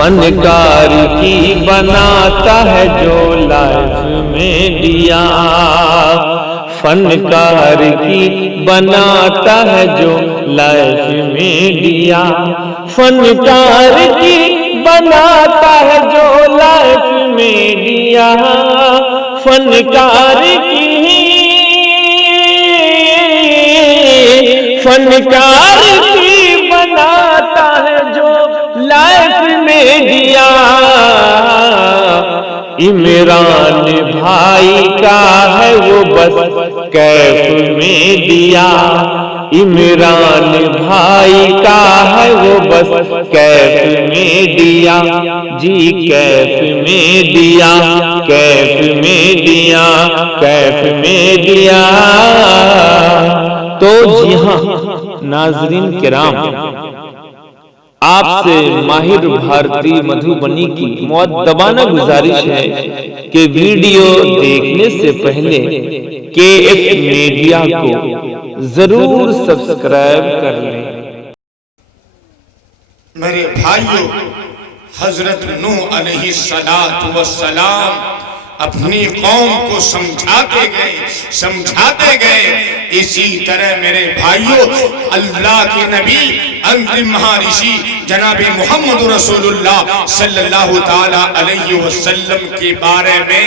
فنکار کی بناتا ہے جو لائف میں دیا، فنکار کی بناتا ہے جو لائف میں دیا، فنکار کی بناتا ہے جو لائف میں دیا، فنکار کی بناتا ہے جو لائف میں دیا۔ عمران بھائی کا ہے وہ بس کیف میں دیا، عمران بھائی کا ہے وہ بس کیف میں دیا، جی کیف میں دیا، کیف میں دیا، کیف میں دیا۔ تو جی ہاں ناظرین کرام، آپ سے ماہر بھارتی مدھوبنی کی مؤدبانہ گزارش ہے کہ ویڈیو دیکھنے سے پہلے KF میڈیا کو ضرور سبسکرائب کر لیں۔ میرے بھائیو، حضرت نوح علیہ السلام اپنی قوم کو سمجھاتے گئے، اسی طرح میرے بھائیو اللہ کے نبی انتم مہارشی جناب محمد رسول اللہ صلی اللہ تعالیٰ علیہ وسلم کے بارے میں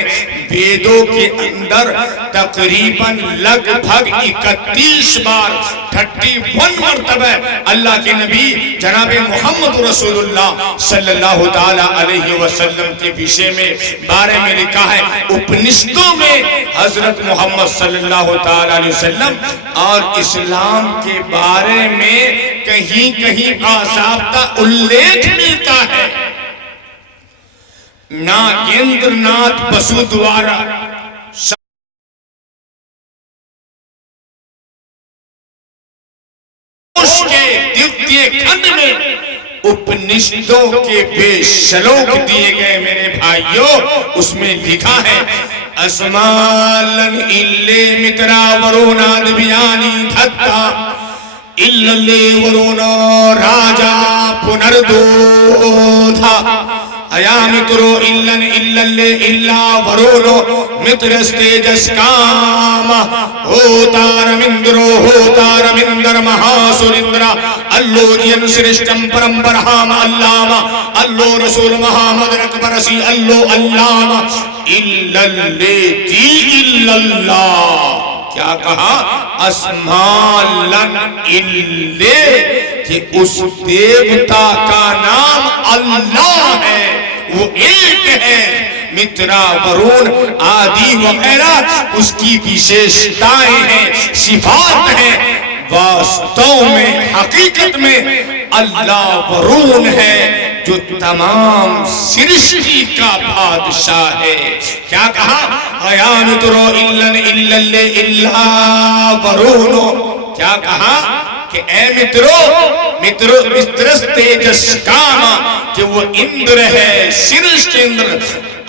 ویدوں کے اندر تقریباً لگ بھگ 31 بار 31 مرتبہ اللہ کے نبی جناب محمد رسول اللہ صلی اللہ تعالیٰ علیہ وسلم کے وشے میں بارے میں لکھا ہے۔ اپنشدوں میں حضرت محمد صلی اللہ تعالیٰ علیہ وسلم اور اسلام کے بارے میں کہیں کہیں باضابطہ الیکھ ملتا ہے۔ ناگیندر ناتھ بسو دوارا اس کے دیوتیے کھنڈ میں اپنشدوں کے بے شلوک دیے گئے میرے بھائیوں، اس میں لکھا ہے اسمالن illے مترا ورونا دبیانی دھتا illے ورونا راجا پنردو تھا ایا مترو illے ورونو مترستیجس کام ہوتارمندر مہاسورندرہ اللو جین سرشٹم پرمپرہام اللہم اللو رسول محمد رکبرسی اللو اللہم اللہ کیا کہا؟ اسمالن illے، کہ اس دیوتا کا نام اللہ ہے، وہ ایک ہے۔ مترا ورون آدی وغیرہ اس کی وشیشتائیں ہیں، صفات ہیں۔ واستو میں حقیقت میں اللہ ورون ہے جو تمام سرشٹی کا بادشاہ ہے۔ کیا کہا؟ غیانترو اللہ ورونو، کیا کہا؟ کہ اے مترس تیجس کاما، کہ وہ اندر ہے، سرشت اندر۔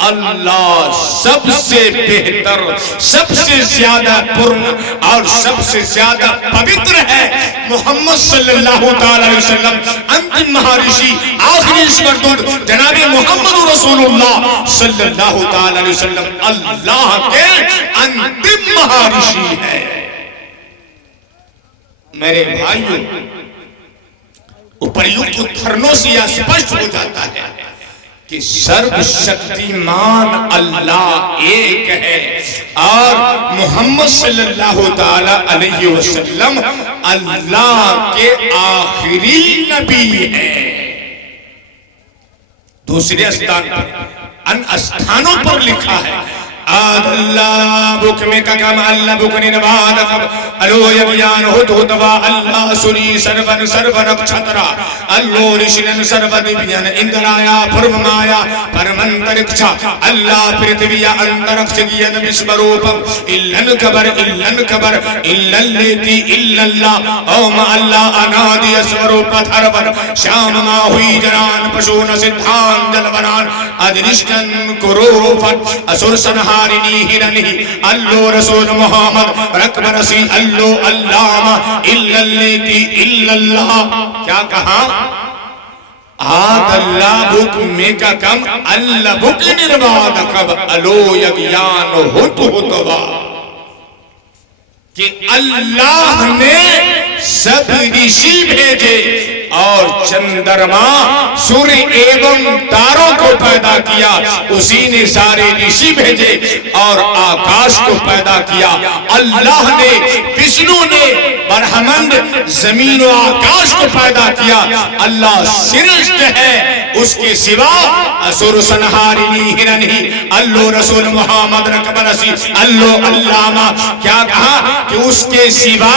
اللہ سب سے بہتر، سب سے زیادہ پرن اور سب سے زیادہ پوتر ہے۔ محمد صلی اللہ تعالیٰ علیہ وسلم انتم مہارشی، آخری ایشور دودھ جناب محمد رسول اللہ صلی اللہ تعالیٰ علیہ وسلم اللہ کے انتم مہارشی ہے۔ میرے بھائیوں، اوپریوکت اتھرنوں سے یہ سپشٹ ہو جاتا ہے کہ سرب شکتیمان اللہ ایک ہے اور محمد صلی اللہ تعالیٰ علیہ وسلم اللہ کے آخری نبی ہیں۔ دوسرے ان استھانوں پر لکھا ہے آد اللہ بکمے کا کام اللہ بکنی نباد الو یبیان ہوتوا اللہ سنی سرون اکچھترا اللہ رشنن سرون بیان اندرایا پرمایا پرمنترکچھا اللہ پرتویا اندرکچگین بسمروپم اللن کبر الللیتی اللہ اوم اللہ انادی اسمروپ تھرون شام ما ہوئی جنان پشون سدھان جلونان ادنشتن کروفت اسر سنہا اللہ رسول محمد رکبرسی اللہ علامہ اللہ کیا کہا؟ آد اللہ بک میں کا کم اللہ بک نرواد کب الو یگیان ہوت ہوتوا کہ اللہ نے سب رشی بھیجے اور چندرما سوری ایوم تاروں کو پیدا کیا، اسی نے سارے رشی بھیجے اور آکاش کو پیدا کیا۔ اللہ نے وشنو نے برہمند زمین و آکاش کو پیدا کیا۔ اللہ سرشت ہے، اس کے سوا اسور سنہارنی ہرنہی اللہ رسول محمد رکبرسی اللہ علامہ کیا کہا کہ اس کے سوا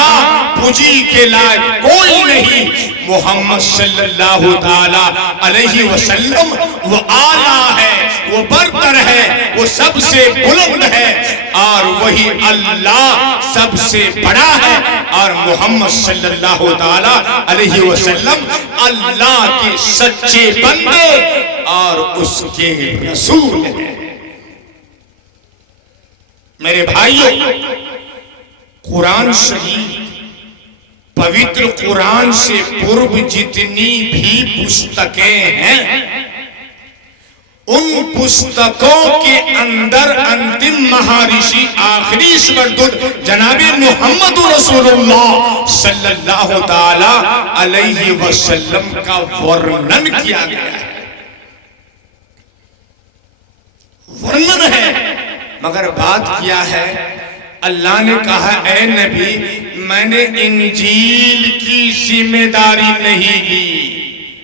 پوجی کے لائق کوئی نہیں۔ محمد صلی اللہ تعالی علیہ وسلم وہ اعلیٰ ہے، وہ برتر ہے، وہ سب سے بلند ہے، اور وہی اللہ سب سے بڑا ہے، اور محمد صلی اللہ تعالی علیہ وسلم اللہ کے سچے بندے اور اس کے رسول ہیں۔ میرے بھائیوں، قرآن شریف پوتر قرآن سے پورب جتنی بھی پستکیں ہیں، ان پستکوں کے اندر انتم مہارشی آخری اسمردد جناب محمد رسول اللہ صلی اللہ تعالی علیہ وسلم کا ورنن کیا گیا ہے، ورنن ہے، مگر بات کیا ہے؟ اللہ نے کہا اے نبی میں نے انجیل کی ذمہ داری نہیں لی،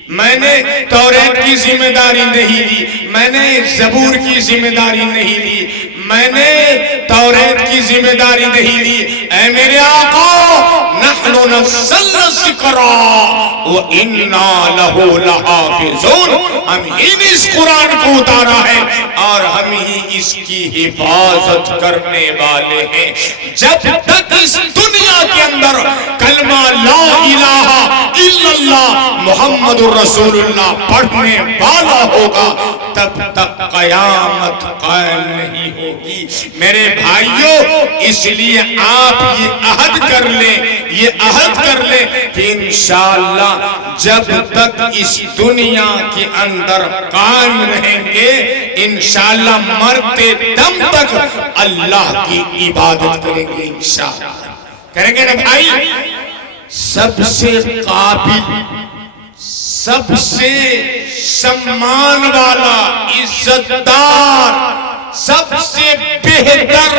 میں نے توریت کی ذمہ داری نہیں لی، میں نے زبور کی ذمہ داری نہیں لی، میں نے توریت کی ذمہ داری نہیں لی۔ اے میرے آقا نحن نزلنا الذکر وَإِنَّا لَهُ لَحَافِظُونَ، ہم ہی نے اس قرآن کو اتارا ہے اور ہم ہی اس کی حفاظت کرنے والے ہیں۔ جب تک اس دنیا کے اندر کلمہ لا الہ الا اللہ محمد رسول اللہ پڑھنے والا ہوگا تب تک قیامت قائم نہیں ہوگی۔ میرے بھائیوں، اس لیے آپ یہ عہد کر لیں، یہ عہد کر لیں کہ انشاءاللہ جب تک اس دنیا کے اندر قائم رہیں گے، انشاءاللہ مرتے دم تک اللہ کی عبادت کریں گے انشاءاللہ۔ کریں گے نا بھائی؟ سب سے قابل، سب سے سمان والا، عزت دار، سب سے بہتر،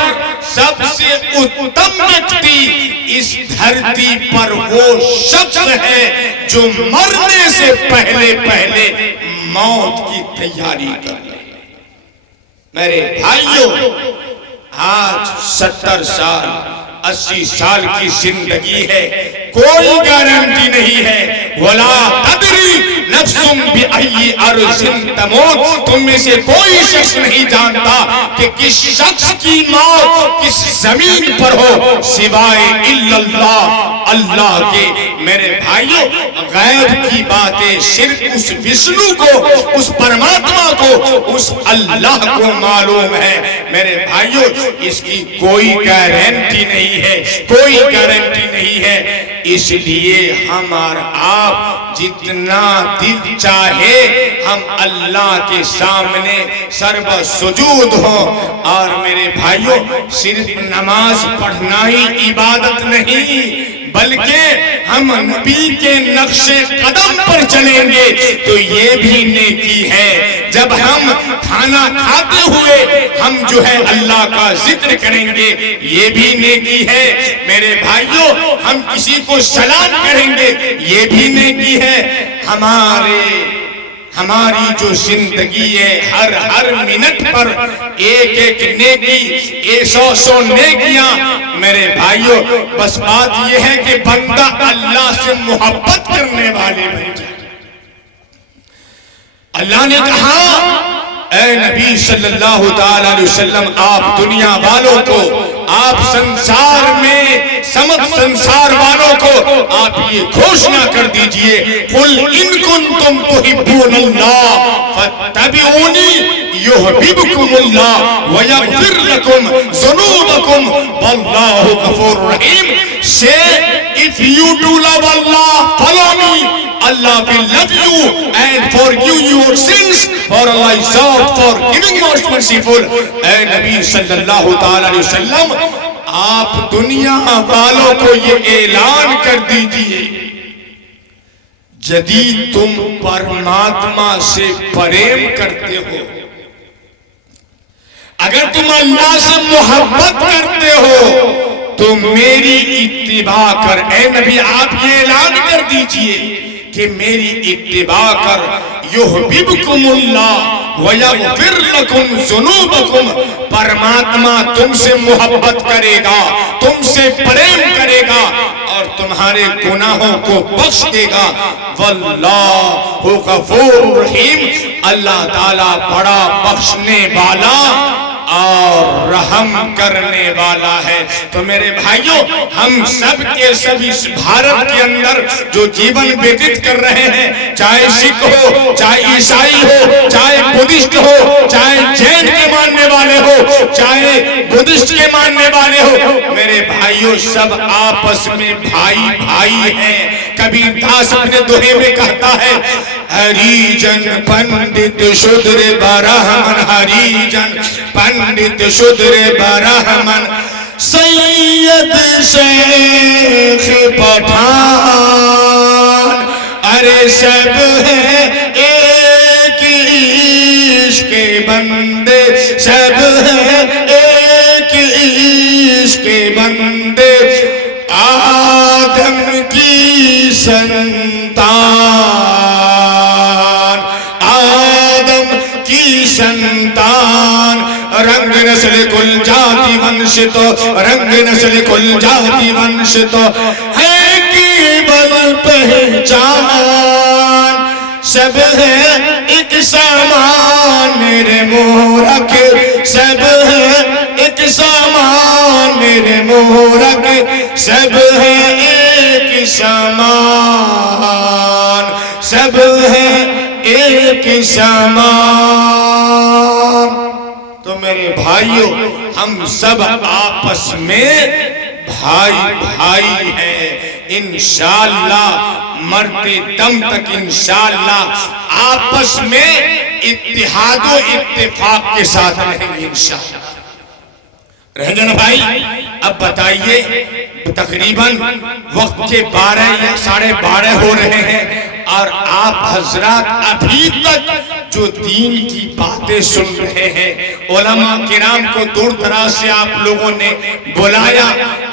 سب سے اتم ویکتی اس دھرتی پر وہ شخص ہے جو مرنے سے پہلے موت کی تیاری کر لے۔ میرے بھائیوں، آج 70 سال 80 سال کی زندگی ہے، کوئی گارنٹی نہیں ہے۔ وَلَا تَدْرِي نَفْسٌ بِأَيِّ أَرْضٍ تَمُوتُ، تم میں سے کوئی شخص نہیں جانتا کہ کس شخص کی موت کس زمین پر ہو سوائے الا اللہ، اللہ کے۔ میرے بھائیوں، غیب کی باتیں صرف اس وشنو کو، اس پرماتما کو، اس اللہ کو معلوم ہے۔ میرے بھائیوں، اس کی کوئی گارنٹی نہیں ہے، کوئی گارنٹی نہیں ہے۔ اس لیے ہمارا آپ جتنا دل چاہے ہم اللہ کے سامنے سرب سجود ہوں۔ اور میرے بھائیوں، صرف نماز پڑھنا ہی عبادت نہیں، بلکہ ہم نبی کے نقش قدم پر چلیں گے تو یہ بھی نیکی ہے۔ جب ہم کھانا کھاتے ہوئے ہم جو ہے اللہ کا ذکر کریں گے، یہ بھی نیکی ہے۔ میرے بھائیوں، ہم کسی کو سلام کریں گے، یہ بھی نیکی ہے۔ ہماری جو زندگی ہے، ہر منٹ پر ایک نیکی، 100 نیکیاں۔ میرے بھائیوں، بس بات یہ ہے کہ بندہ اللہ سے محبت کرنے والے بن جائے۔ اللہ نے کہا اے نبی صلی اللہ تعالی علیہ وسلم، آپ دنیا والوں کو، آپ سنسار میں سمت سنسار والوں کو آپ یہ گھوشنا کر دیجئے، قُلْ إِن كُنْتُمْ تُحِبُّونَ اللَّهَ فَاتَّبِعُونِي يُحْبِبْكُمُ اللَّهُ وَيَغْفِرْ لَكُمْ ذُنُوبَكُمْ وَاللَّهُ غَفُورٌ رَحِيمٌ۔ Say, if you do love Allah, follow me, Allah will love you and forgive your sins, for Allah is oft forgiving, most merciful. اے نبی صلی اللہ تعالی علیہ وسلم، آپ دنیا والوں کو یہ اعلان کر دیجئے، جدید تم پرماتما سے پریم کرتے ہو، اگر تم اللہ سے محبت کرتے ہو تو میری اتباع کر. اے نبی آپ یہ اعلان کر دیجئے کہ میری اتباع کر، یحببکم اللہ ویغفر لکم ذنوبکم. پرماتما تم سے محبت کرے گا، تم سے پریم کرے گا اور تمہارے گناہوں کو بخش دے گا. واللہ غفور رحیم، اللہ تعالیٰ بڑا بخشنے والا اور رحم کرنے والا ہے. تو میرے بھائیوں، ہم سب کے سب اس بھارت کے اندر جو جیون ویتت کر رہے ہیں، چاہے سکھ ہو، چاہے عیسائی ہو، چاہے بدھسٹ ہو، چاہے جین کے ماننے والے ہو، چاہے بدھسٹ کے ماننے والے ہو، میرے بھائیوں سب آپس میں بھائی بھائی ہیں. کبیر داس اپنے دوہے میں کہتا ہے، ہریجن پنڈت شودر برہمن، ہریجن پنڈت شودر برہمن، سید شیخ پٹھان، ارے سب ہیں ایک عشق کے بندے، سب ہیں ایک عشق کے بندے. آدم کی سنتان، آدم کی سنتان، رنگ نسل کل جاتی ونش تو، رنگ نسل کل جاتی ونش تو ہے کیول پہچان. سب ہے ایک سامان میرے مورک، سب ہے ایک سامان میرے مورک، سب ہے ایک سامان، سب ہے ایک سامان. تو میرے بھائیوں، ہم سب آپس میں بھائی بھائی ہیں. انشاءاللہ مرتے دم تک انشاءاللہ آپس میں اتحاد و اتفاق کے ساتھ رہیں گے انشاءاللہ. رہیں گے نا بھائی؟ اب بتائیے، تقریباً وقت کے 12 یا 12:30 ہو رہے ہیں اور آپ حضرات ابھی تک جو دین کی باتیں سن رہے ہیں. علماء کرام کو دور دراز سے آپ لوگوں نے بلایا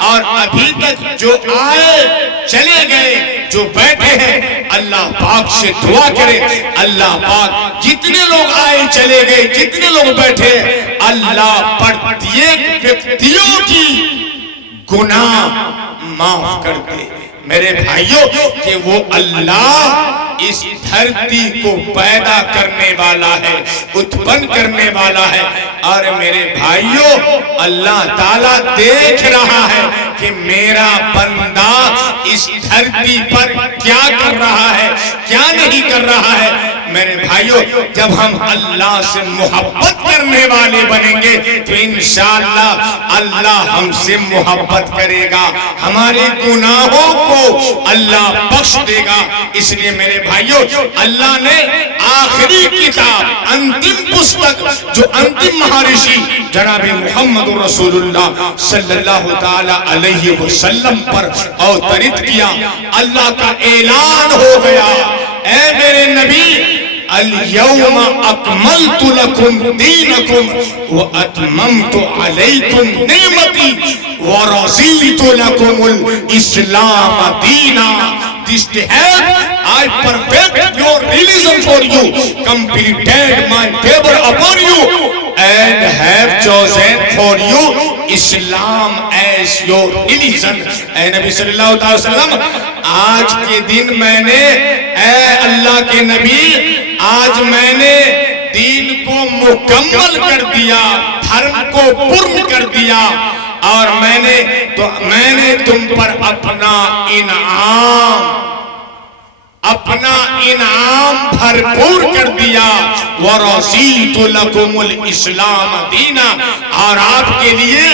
اور ابھی تک جو آئے چلے گئے، جو بیٹھے ہیں، اللہ پاک سے دعا کرے اللہ پاک جتنے لوگ آئے چلے گئے، جتنے لوگ بیٹھے، اللہ پرتیک ویکتیوں کی گناہ معاف کر دے. میرے بھائیوں، کہ وہ اللہ اس دھرتی کو پیدا کرنے والا ہے، اتپن کرنے والا ہے. اور میرے بھائیوں، اللہ تعالیٰ دیکھ رہا ہے کہ میرا بندہ اس دھرتی پر کیا کر رہا ہے، کیا نہیں کر رہا ہے. میرے بھائیوں، جب ہم اللہ سے محبت کرنے والے بنیں گے تو انشاءاللہ اللہ ہم سے محبت کرے گا، ہمارے گناہوں کو اللہ بخش دے گا. اس لیے میرے بھائیوں، اللہ نے آخری کتاب، انتم پستک، جو انتم مہارشی جناب محمد رسول اللہ صلی اللہ تعالی علیہ وسلم پر اوترت کیا. اللہ کا اعلان ہو گیا، اے میرے نبی، اليوم اکملت لکم دینکم واتممت علیکم نعمتی ورضیت لکم الاسلام دینا. This day I perfect your religion for you, completed my favor upon you, and have chosen for you Islam as your religion. اے نبی صلی اللہ علیہ وسلم، آج کے دن میں نے، اے اللہ کے نبی، آج میں نے دین کو مکمل کر دیا، دھرم کو پورن کر دیا، اور میں نے تم پر اپنا انعام بھرپور کر دیا. وَرَضِيتُ لَكُمُ الْإِسْلَامَ دِينًا، اور آپ کے لیے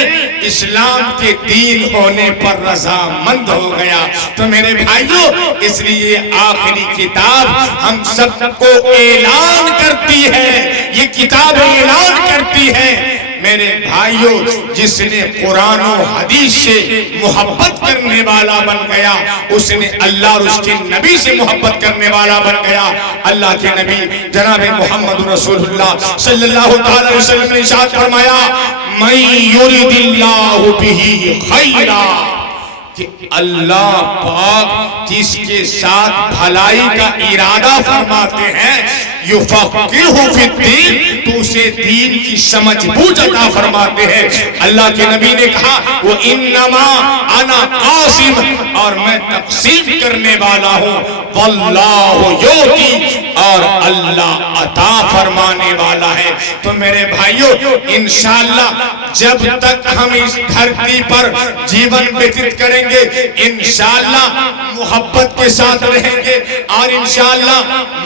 اسلام کے دین ہونے پر رضامند ہو گیا۔ تو میرے بھائیوں، اس لیے آخری کتاب ہم سب کو اعلان کرتی ہے، یہ کتاب اعلان کرتی ہے میرے بھائیوں، جس نے قرآن و حدیث سے محبت کرنے والا بن گیا، اس نے اللہ اور اس کے نبی سے محبت کرنے والا بن گیا۔ اللہ کے نبی جناب محمد رسول اللہ صلی اللہ علیہ وسلم نے ارشاد فرمایا، من یرید اللہ بہ خیرا، کہ اللہ پاک جس کے ساتھ بھلائی کا ارادہ فرماتے ہیں، یفقہہ فی الدین، تو اسے دین کی سمجھ بوجھ عطا فرماتے ہیں۔ اللہ کے نبی نے کہا، وَإِنَّمَا أَنَا قَاسِمٌ، اور میں تقسیم کرنے والا ہوں، وَاللَّهُ يُعْطِي، اور اللہ عطا فرمانے والا ہے۔ تو میرے بھائیوں، انشاءاللہ جب تک ہم اس دھرتی پر جیون ویتت کریں گے، انشاءاللہ محبت کے ساتھ رہیں گے، اور انشاءاللہ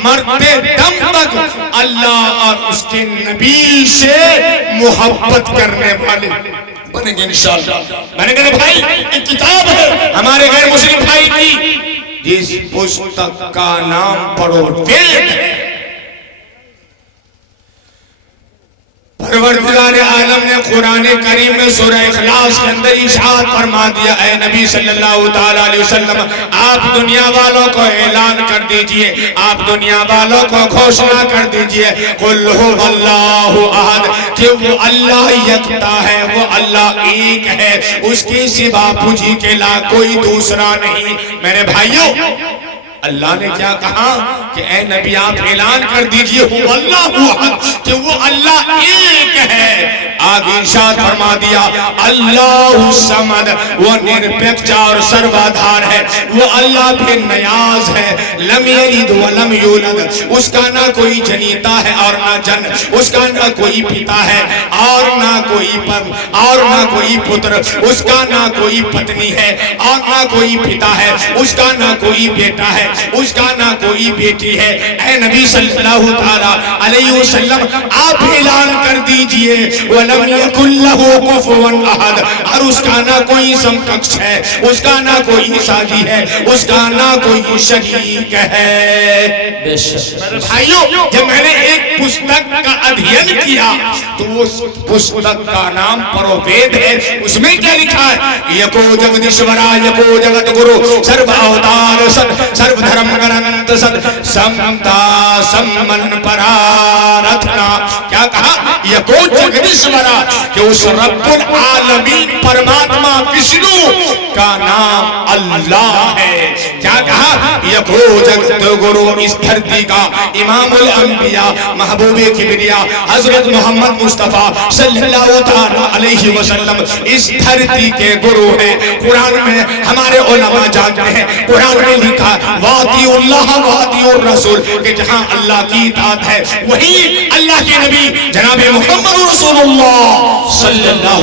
مرتے دم تک اللہ اور اس کے نبی سے محبت کرنے والے بنیں گے انشاءاللہ۔ میں نے کہا بھائی، ایک کتاب ہے ہمارے غیر مسلم بھائی کی، جس پستک کا نام پڑھو وید ہے۔ پروردگار عالم نے قرآن کریم میں سورہ اخلاص کے اندر ارشاد فرما دیا، اے نبی صلی اللہ علیہ وسلم، آپ دنیا والوں کو اعلان کر دیجئے، آپ دنیا والوں کو گھوشنا کر دیجئے، قل هو اللہ احد، کہ وہ اللہ یکتا ہے، وہ اللہ ایک ہے، اس کے سوا مجھے کے لا کوئی دوسرا نہیں۔ میرے بھائیوں، اللہ نے کیا کہا کہ اے نبی آپ اعلان کر دیجئے، هو اللہ احد، کہ وہ اللہ ایک ہے۔ آگے ارشاد فرما دیا، اللہ الصمد، وہ نرپیکچا اور سروادھار ہے، وہ اللہ بے نیاز ہے، لم یلد ولم یولد، اس کا نہ کوئی جنیتا ہے اور نہ جن، اس کا نہ کوئی پتا ہے اور نہ کوئی پتر، اس کا نہ کوئی پتنی ہے اور نہ کوئی پتا ہے، اس کا نہ کوئی بیٹا ہے، اس کا نہ کوئی بیٹی ہے۔ اے نبی صلی اللہ علیہ وسلم آپ اعلان کر دیجئے، وَلَمْ يَكُنْ لَهُ كُفُوًا أَحَدٌ، اور اس کا نہ کوئی سمکش ہے، اس کا نہ کوئی ساجی ہے، اس کا نہ کوئی شریک ہے۔ میرے بھائیوں، جب میں نے ایک پستک کا ادھین کیا تو اس پستک کا نام پروید ہے۔ اس میں کیا لکھا ہے؟ یکو جگدیشورا یکو جگت گرو سرو اوتار ست سرو دھرم گرنت ست سمتا سمن پرارتھنا۔ کیا کہا؟ یکو جگدیشورا، کہ اس رب العالمین پرماتما وشنو کا نام اللہ ہے۔ کیا کہا؟ یکو جگت گرو، اس دھرتی کا امام الانبیاء محبوب کبریا حضرت محمد مصطفیٰ صلی اللہ علیہ وسلم اس دھرتی کے گرو ہیں۔ قرآن میں ہمارے علماء جانتے ہیں، قرآن میں لکھا وَاطِیعُوا اللَّهَ وَاطِیعُوا الرَّسُولَ، کہ جہاں اللہ کی اطاعت ہے وہی اللہ کے نبی جناب محمد رسول اللہ صلی اللہ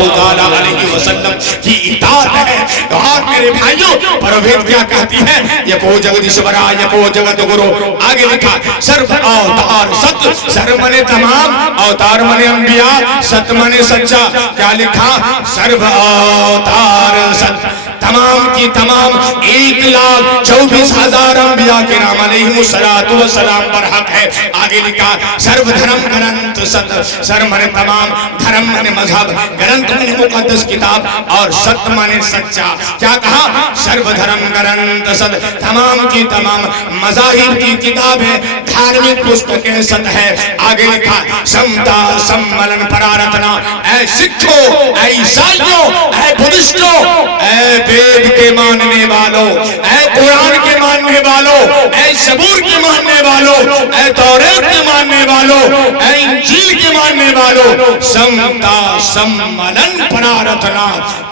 علیہ وسلم کی اطاعت ہے۔ اور میرے بھائیوں، پروید کیا کہتی ہے؟ یکو جگدیشورا یکو جگت گرو۔ آگے لکھا سرو اوتار ست، سر منے تمام، اوتار منے انبیاء، ست منے سچا۔ کیا لکھا؟ سرو اوتار ست، تمام کی تمام 1,24,000 انبیاء کے نام علیہم السلام پر حق ہے۔ آگے لکھا سرو دھرم گرنت ست، سر منے تمام، دھرم منے مذہب، گرنت منے مقدس کتاب، اور ست منے سچا۔ کیا کہا؟ سرو دھرم گرنت ست، تمام کی تمام مذاہب کی کتاب ہے، دھارمک پستکیں ست ہے۔ آگے لکھا سمتا سملن پرارتنا، اے سکھو، اے عیسائیوں، اے بدھسٹوں، اے وید کے ماننے والوں، اے قرآن کے ماننے والوں، اے زبور کے ماننے والوں، اے توریت کے ماننے والوں، اے انجیل کے ماننے والوں، سمتا سملن پرارتنا،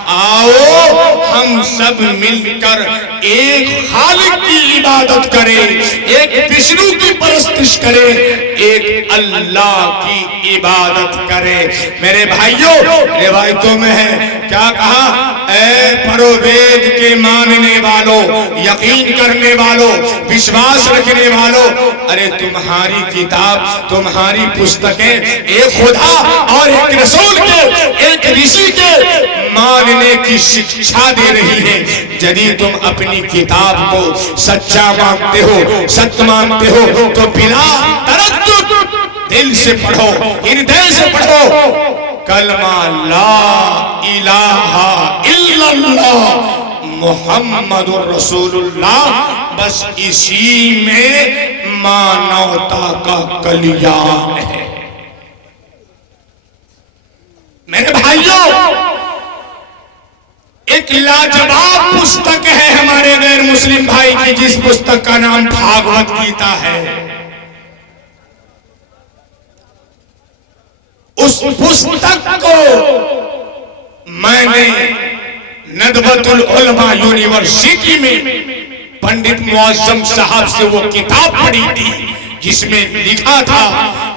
آؤ ہم سب مل کر ایک خالق کی عبادت کریں، ایک وشنو کی پرستش کریں، ایک اللہ کی عبادت کریں۔ میرے بھائیوں، روایتوں میں ہے کیا کہا؟ اے پروید کے ماننے والوں، یقین کرنے والوں، وشواس رکھنے والوں، ارے تمہاری کتاب، تمہاری پستکیں ایک خدا خدا اور ایک رسول کے، ایک رشی کے ماننے کی شکشا دے رہی ہے۔ جدید تم اپنی کتاب کو سچا مانتے ہو، سچ مانتے ہو تو بلا تردد دل سے پڑھو، ہردے سے پڑھو کلمہ لا الہ الا اللہ محمد الرسول اللہ، بس اسی میں مانوتا کا کلیان ہے۔ میرے بھائیوں، ایک لاجواب پستک ہے ہمارے غیر مسلم بھائی کی، جس پستک کا نام بھاگوت گیتا ہے۔ اس پستک کو میں نے ندوۃ العلماء یونیورسٹی میں پنڈت معظم صاحب سے وہ کتاب پڑھی تھی جس میں لکھا تھا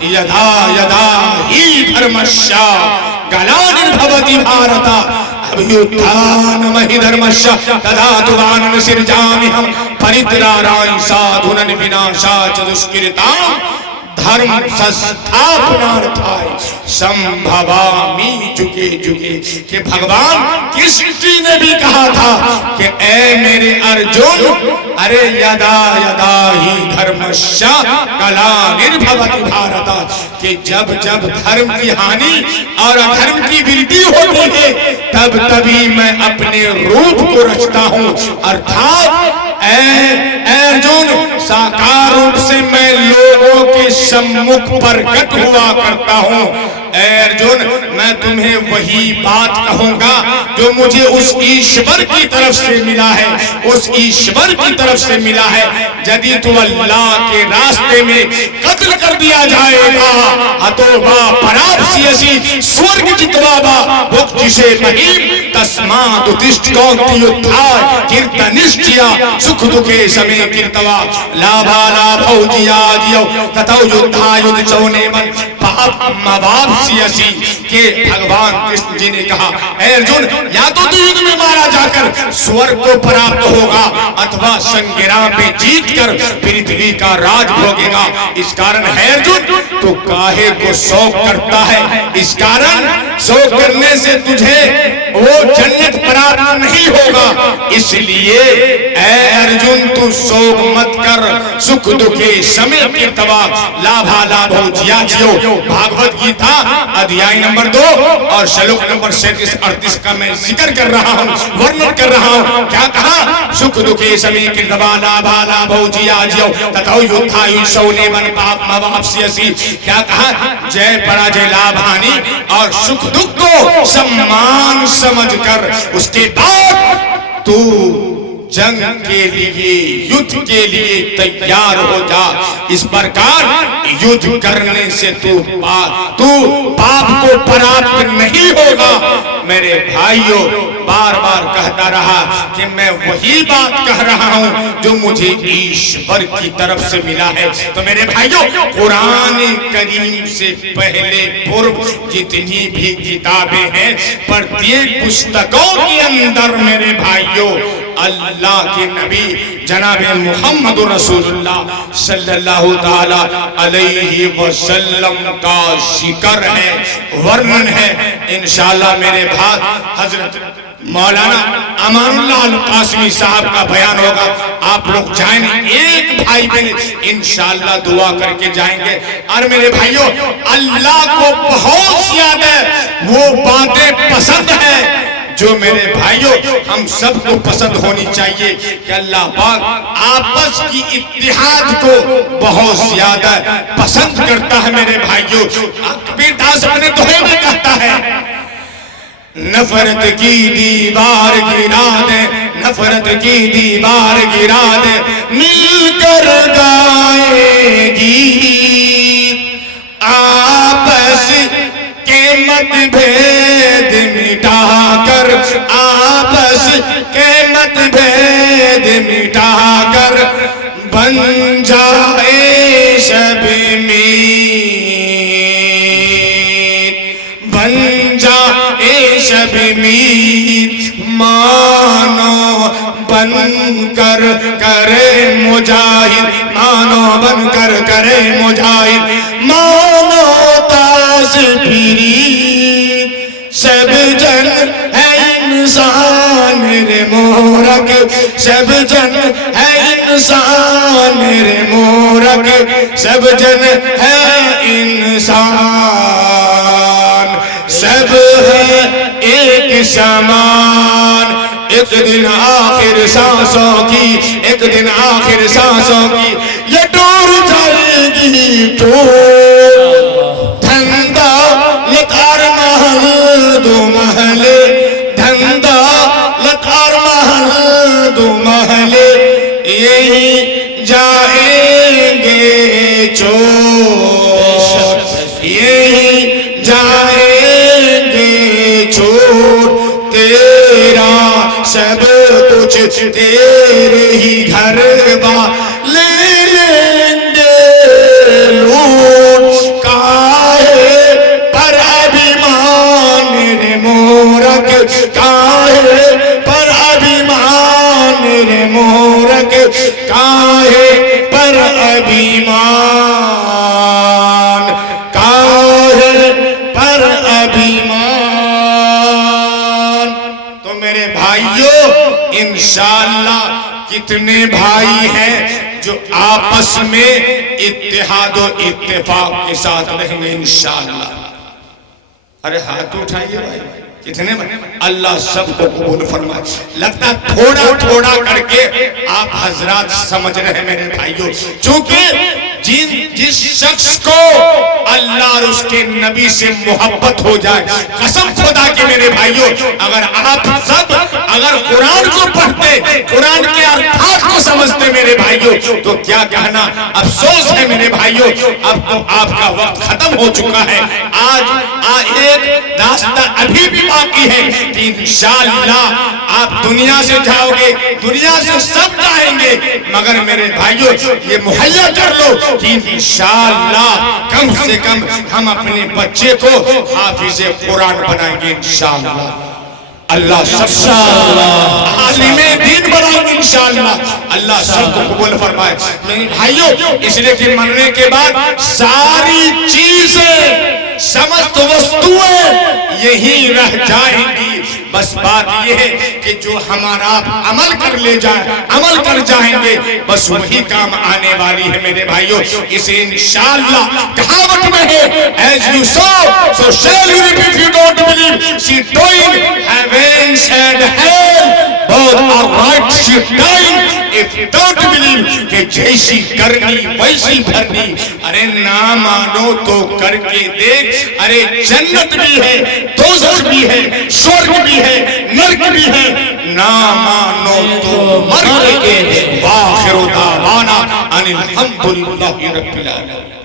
یدا یدا ہی دھرمشا گلانربھوتی بھارتا ابھیوتھانمہی دھرمشا تدا تدانم سرجامہم پریترارائ سادھنن وناشاچ دشکرتام دھرم سستھاپنارتھائے سمبھوامی جگے جگے، کہ بھگوان کشتی نے بھی کہا تھا کہ اے میرے ارجن، ارے یدا یدا ہی دھرمشا گلانربھوتی بھارتا، کہ جب جب دھرم کی ہانی اور ادھرم کی وردھی ہوتی ہے تب تبھی میں اپنے روپ کو رچتا ہوں، ارتھات اے ارجن ساکار روپ سے میں لوگوں کے سمکھ پرکٹ ہوا کرتا ہوں۔ اے ارجن، میں تمہیں وہی بات کہوں گا جو مجھے اس ایشور کی طرف سے ملا ہے، اس ایشور کی طرف سے ملا ہے۔ جدی تو اللہ کے راستے میں قتل کر دیا جائے گا، اتوبا پراپسی اسی سورگ جتوابا بھک جسے مہیم تسمات اتشت کونتی اتھار کیرتنشتیا سکھ دکھے سمے کیرتوا لابھا لابھو جیا جیو تتو یدھا یدھ چونے من پاپ مباب سی اسی، کہ بھگوان کرشن جی نے کہا اے ارجن، یا تو یدھ میں مارا جا کر سورگ کو پراپت ہوگا، اتوا سنگرام پہ جیت کر پرتھوی کا راج بھوگے گا۔ اس کارن ہے ارجن تو کاہے کو سوگ کرتا ہے، اس کارن سوگ کرنے سے تجھے وہ جنت پراپت نہیں ہوگا، اس لیے اے ارجن تو سوگ مت کر، سکھ دکھے سمے کیرتوا لابھا لابھو جیا جیو۔ بھاگوت گیتا ادھیائی نمبر 2 اور شلوک نمبر 37-38 کا میں ذکر کر رہا ہوں، ورنن کر رہا ہوں۔ کیا کہا؟ سکھ دکھے سمے کیرتوا لابھا لابھو جیا جیو تتو یدھا یدھ چونے من پاپ مواپسی اسی۔ کیا کہا؟ جے پراجے لابھ ہانی اور سکھ دکھ کو سمان سمجھ کر اس کے بعد تو جنگ کے لیے، یدھ کے لیے تیار ہو جا۔ اس پرکار یدھ کرنے سے تو پاپ کو پراپت نہیں ہوگا۔ میرے بھائیوں، بار بار کہتا رہا کہ میں وہی بات کہہ رہا ہوں جو مجھے ایشور کی طرف سے ملا ہے۔ تو میرے بھائیوں، قرآن کریم سے پہلے پورو جتنی بھی کتابیں ہیں، پرتیک پستکوں کے اندر میرے بھائیوں اللہ کے نبی جناب محمد رسول اللہ صلی اللہ تعالی علیہ وسلم کا ذکر ہے، ورنن ہے۔ انشاءاللہ میرے بھائی حضرت مولانا امان اللہ القاسمی صاحب کا بیان ہوگا، آپ لوگ جائیں گے، ایک بھائی بہن انشاءاللہ دعا کر کے جائیں گے۔ اور میرے بھائیوں، اللہ کو بہت زیادہ وہ باتیں پسند ہیں جو میرے بھائیوں ہم سب کو پسند ہونی چاہیے، کہ اللہ پاک آپس کی اتحاد کو بہت زیادہ پسند کرتا ہے۔ میرے بھائیوں، کبیر داس اپنے دوہے میں کہتا ہے نفرت کی دیوار گرا دے، نفرت کی دیوار گرا دے، مل کر گائے گی آپس کے مت بھید مٹا کر، آپس کے مت بھید مٹا کر بن جائے شب میت، بن جائے شب میت، مانو بن کر کرے مجاہد، مانو بن کر کرے مجاہد، مانو سے پھری سب جن ہے انسان رے مورک سب جن ہے انسان رے مورک سب جن ہے انسان سب ہے ایک سامان ایک دن آخر سانسوں کی ایک دن آخر سانسوں کی یہ ٹور جائے گی ٹور دھندا لتار محل دو محل دھندا لتار محل دو محل یہی جائیں گے چور یہی جائیں گے چور تیرا سب کچھ تیرے ہی گھر با لے لیں گے لوٹ کاہے پر ابھیمان رے مورک کاہے پر ابھیمان رے مورک کاہے پر ابھیمان کاہے پر ابھیمان تو میرے بھائیوں انشاءاللہ کتنے بھائی ہیں جو آپس میں اتحاد و اتفاق کے ساتھ رہیں گے انشاءاللہ. ارے ہاتھ اٹھائیے بھائی کتنے بھائی اللہ سب کو قبول فرمائے. لگتا تھوڑا تھوڑا کر کے آپ حضرات سمجھ رہے ہیں میرے بھائیوں چونکہ جس شخص کو اللہ اور اس کے نبی سے محبت ہو جائے قسم خدا کی میرے بھائیوں اگر آپ سب اگر قرآن کو پڑھتے قرآن کے الفاظ کو سمجھتے میرے بھائیوں تو کیا کہنا افسوس ہے میرے بھائیوں اب تو آپ کا وقت ختم ہو چکا ہے. آج ایک داستہ ابھی بھی باقی ہے کہ انشاءاللہ آپ دنیا سے جاؤ گے دنیا سے سب جائیں گے مگر میرے بھائیوں یہ مہیا کر لو کہ انشاءاللہ کم سے کم ہم اپنے بچے کو حافظ قرآن بنائیں گے انشاءاللہ. اللہ سب کو عالم دین بنائیں گے انشاءاللہ. اللہ سب کو قبول فرمائے. میرے بھائیوں اس لیے کہ مرنے کے بعد ساری چیزیں سمست وستویں یہی رہ جائیں گی. بس بات یہ ہے کہ جو ہمارا عمل کر لے جائیں عمل کر جائیں گے بس وہی کام آنے والی ہے میرے بھائیوں. اسے انشاءاللہ کہاوت میں ہے as you sow so shall you reap if you don't believe. She doing heavens and hell both are right. She dying if you don't believe کہ جیسی کرنی ویسی بھرنی. ارے نہ مانو تو کر کے دیکھ. ارے جنت بھی ہے دوزخ بھی ہے سورگ بھی ہے نرک بھی ہے. نہ مانو تو مر کے. وآخر دعوانا ان الحمدللہ رب العالمین.